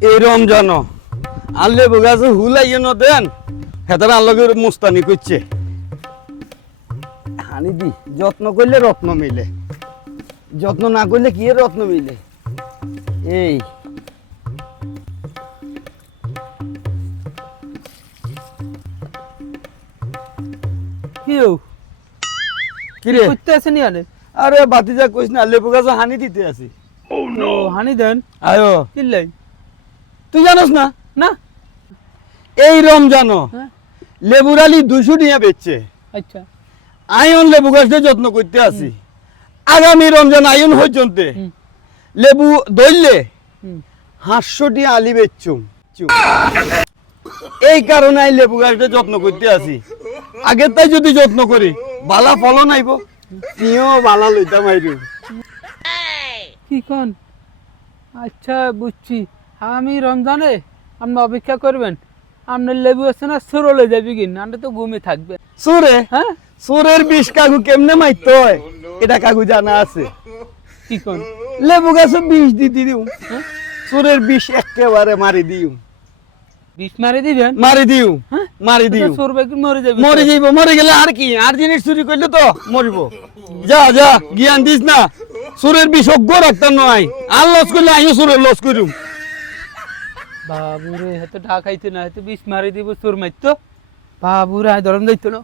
এই রমজান আর লেবু গাছ হুলাইয়ে ন দেন হেতার আল্লগে মুস্তানি করছে হানি দি যত্ন করলে রত্ন মিলে যত্ন না করলে কি এর রত্ন মিলে এই কিরে করতে আসেন আরে আরে বাতিজা কইস না লেবু গাছ হানি দিতে আছি ও হানি দেন আয়ো কিল্লাই তুই জানোস না না এই রমজান হ্যাঁ লেবুর আলি 200 টাকা বেচছে আচ্ছা আয়ন লেবু গাছটা যত্ন করতে আছি আগামী রমজান আয়ন পর্যন্ত হুম। লেবু ধরলে হুম 500 টাকা আলি বেচছুম এই কারণে আই লেবু গাছটা যত্ন করতে আছি আগের তাই যদি যত্ন করি বালা ফলন আইব তুইও বালা লইতাম আইরু কি কোন আচ্ছা বুঝছি আমি রমজানে আপনি অপেক্ষা করবেন আপনার লেবু আছে না সরলে যাবি কিন আমরা তো ঘুমে থাকবে সুরে হ্যাঁ সুরের বিষ কাকু কেমনে মাইতে হয় এটা কাকু জানা আছে কি কোন লেবু গাছে বিষ দিতে দিও সুরের বিষ একেবারে মারি দিও বিষ মারি দিবেন মারি দিও হ্যাঁ মারি দিও সরবে কি মরে যাবে মরে যাইব মরে গেলে আর কি আর জিনিস চুরি করলে তো মরিব যা যা জ্ঞান দিস না সুরের বিষ অজ্ঞ রাখতাম নয় আর লস করলে আইও সুরের লস করিম বাবুরে এত ঢাকাইতে না এত বিষ মারি দিব চোর মারতো বাবুরে আয় ধরন যাইতো না